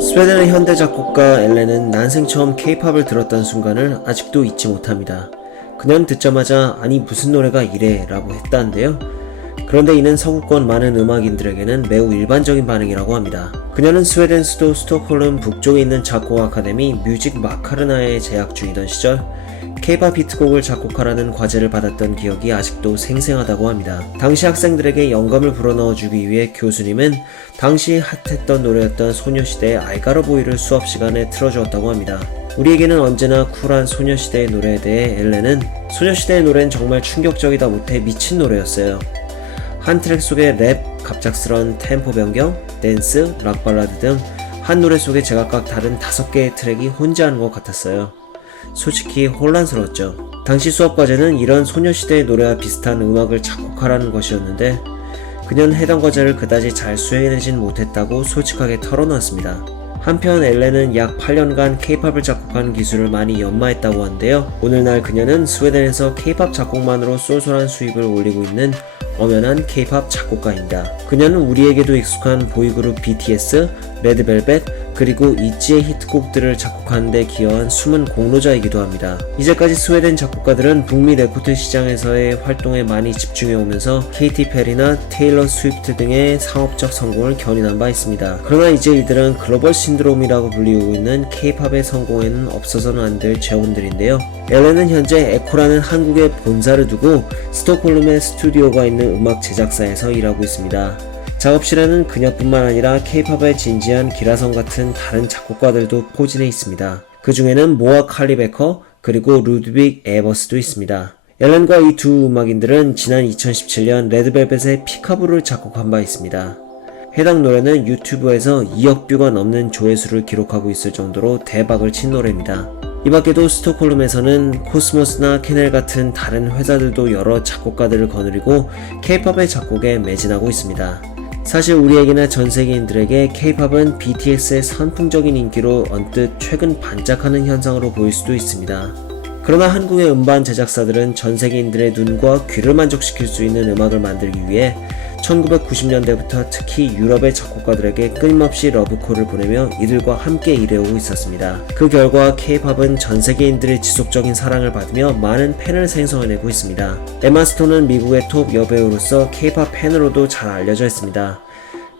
스웨덴의 현대 작곡가 엘렌은 난생 처음 케이팝을 들었던 순간을 아직도 잊지 못합니다. 그냥 듣자마자 아니 무슨 노래가 이래 라고 했다는데요. 그런데 이는 서구권 많은 음악인들에게는 매우 일반적인 반응이라고 합니다. 그녀는 스웨덴 수도 스톡홀름 북쪽에 있는 작곡 아카데미 뮤직 마카르나에 재학 중이던 시절 케이팝 히트곡을 작곡하라는 과제를 받았던 기억이 아직도 생생하다고 합니다. 당시 학생들에게 영감을 불어넣어주기 위해 교수님은 당시 핫했던 노래였던 소녀시대의 I Gotta Boy를 수업 시간에 틀어주었다고 합니다. 우리에게는 언제나 쿨한 소녀시대의 노래에 대해 엘렌은 소녀시대의 노래는 정말 충격적이다 못해 미친 노래였어요. 한 트랙 속에 랩, 갑작스러운 템포 변경, 댄스, 락 발라드 등 한 노래 속에 제각각 다른 5개의 트랙이 혼재하는 것 같았어요. 솔직히 혼란스러웠죠. 당시 수업 과제는 이런 소녀시대의 노래와 비슷한 음악을 작곡하라는 것이었는데 그녀는 해당 과제를 그다지 잘 수행해내진 못했다고 솔직하게 털어놨습니다. 한편 엘렌은 약 8년간 케이팝을 작곡하는 기술을 많이 연마했다고 하는데요. 오늘날 그녀는 스웨덴에서 케이팝 작곡만으로 쏠쏠한 수입을 올리고 있는 엄연한 케이팝 작곡가입니다. 그녀는 우리에게도 익숙한 보이그룹 BTS, 레드벨벳, 그리고 있지의 히트곡들을 작곡하는 데 기여한 숨은 공로자이기도 합니다. 이제까지 스웨덴 작곡가들은 북미 레코드 시장에서의 활동에 많이 집중해오면서 케이티 페리나 테일러 스위프트 등의 상업적 성공을 견인한 바 있습니다. 그러나 이제 이들은 글로벌 신드롬이라고 불리우고 있는 케이팝의 성공에는 없어서는 안 될 재혼들인데요. 엘렌은 현재 에코라는 한국의 본사를 두고 스톡홀름의 스튜디오가 있는 음악 제작사에서 일하고 있습니다. 작업실에는 그녀뿐만 아니라 케이팝의 진지한 기라성 같은 다른 작곡가들도 포진해 있습니다. 그 중에는 모아 칼리베커 그리고 루드빅 에버스도 있습니다. 엘렌과 이 두 음악인들은 지난 2017년 레드벨벳의 피카부를 작곡한 바 있습니다. 해당 노래는 유튜브에서 2억 뷰가 넘는 조회수를 기록하고 있을 정도로 대박을 친 노래입니다. 이 밖에도 스톡홀름에서는 코스모스나 캐넬 같은 다른 회사들도 여러 작곡가들을 거느리고 케이팝의 작곡에 매진하고 있습니다. 사실 우리에게나 전세계인들에게 케이팝은 BTS의 선풍적인 인기로 언뜻 최근 반짝하는 현상으로 보일 수도 있습니다. 그러나 한국의 음반 제작사들은 전세계인들의 눈과 귀를 만족시킬 수 있는 음악을 만들기 위해 1990년대부터 특히 유럽의 작곡가들에게 끊임없이 러브콜을 보내며 이들과 함께 일해오고 있었습니다. 그 결과 K-팝은 전세계인들의 지속적인 사랑을 받으며 많은 팬을 생성해내고 있습니다. 에마 스톤은 미국의 톱 여배우로서 K-팝 팬으로도 잘 알려져 있습니다.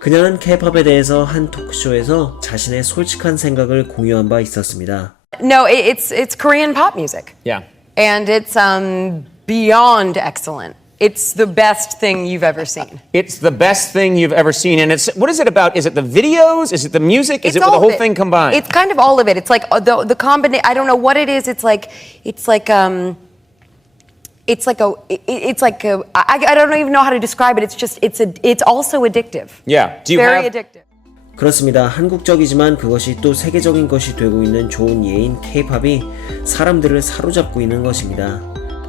그녀는 K-팝에 대해서 한 토크쇼에서 자신의 솔직한 생각을 공유한 바 있었습니다. No, it's Korean pop music. Yeah. And it's beyond excellent. It's the best thing you've ever seen. It's the best thing you've ever seen. And it's, what is it about? Is it the videos? Is it the music? Is It's it the all whole of it. thing combined? It's kind of all of it. It's like the combination. I don't know what it is. It's like I don't even know how to describe it. It's also addictive. Yeah. Do you Very have addictive. 그렇습니다. 한국적이지만 그것이 또 세계적인 것이 되고 있는 좋은 예인 K-팝이 사람들을 사로잡고 있는 것입니다.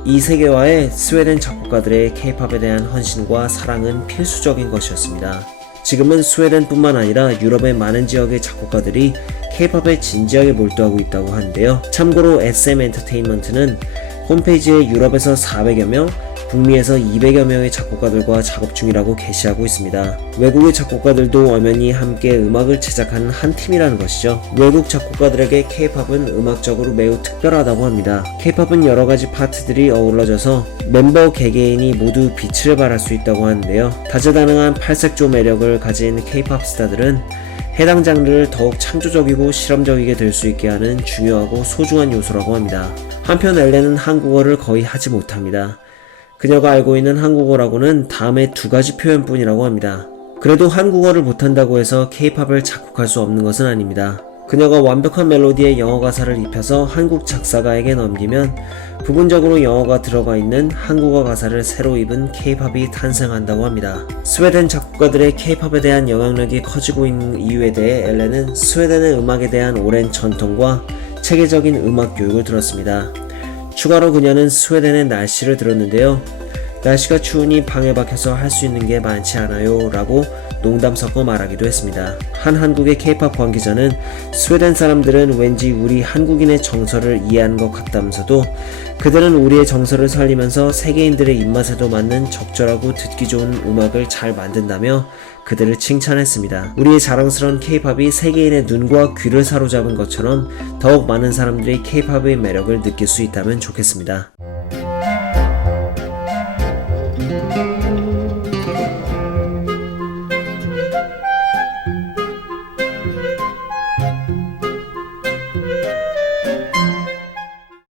이 세계화에 스웨덴 작곡가들의 K-팝에 대한 헌신과 사랑은 필수적인 것이었습니다. 지금은 스웨덴뿐만 아니라 유럽의 많은 지역의 작곡가들이 K-팝에 진지하게 몰두하고 있다고 하는데요. 참고로 SM 엔터테인먼트는 홈페이지에 유럽에서 400여 명, 북미에서 200여 명의 작곡가들과 작업 중이라고 게시하고 있습니다. 외국의 작곡가들도 엄연히 함께 음악을 제작하는 한 팀이라는 것이죠. 외국 작곡가들에게 K-팝은 음악적으로 매우 특별하다고 합니다. K-팝은 여러 가지 파트들이 어우러져서 멤버 개개인이 모두 빛을 발할 수 있다고 하는데요. 다재다능한 팔색조 매력을 가진 K-팝 스타들은 해당 장르를 더욱 창조적이고 실험적이게 될 수 있게 하는 중요하고 소중한 요소라고 합니다. 한편 엘렌은 한국어를 거의 하지 못합니다. 그녀가 알고 있는 한국어라고는 다음의 2가지 표현뿐이라고 합니다. 그래도 한국어를 못한다고 해서 K-팝을 작곡할 수 없는 것은 아닙니다. 그녀가 완벽한 멜로디에 영어 가사를 입혀서 한국 작사가에게 넘기면 부분적으로 영어가 들어가 있는 한국어 가사를 새로 입은 K-팝이 탄생한다고 합니다. 스웨덴 작곡가들의 K-팝에 대한 영향력이 커지고 있는 이유에 대해 엘렌은 스웨덴의 음악에 대한 오랜 전통과 체계적인 음악 교육을 들었습니다. 추가로 그녀는 스웨덴의 날씨를 들었는데요. 날씨가 추우니 방에 박혀서 할 수 있는 게 많지 않아요 라고 농담 섞어 말하기도 했습니다. 한 한국의 K-팝 관계자는 스웨덴 사람들은 왠지 우리 한국인의 정서를 이해하는 것 같다면서도 그들은 우리의 정서를 살리면서 세계인들의 입맛에도 맞는 적절하고 듣기 좋은 음악을 잘 만든다며 그들을 칭찬했습니다. 우리의 자랑스러운 K-팝이 세계인의 눈과 귀를 사로잡은 것처럼 더욱 많은 사람들이 K-팝의 매력을 느낄 수 있다면 좋겠습니다.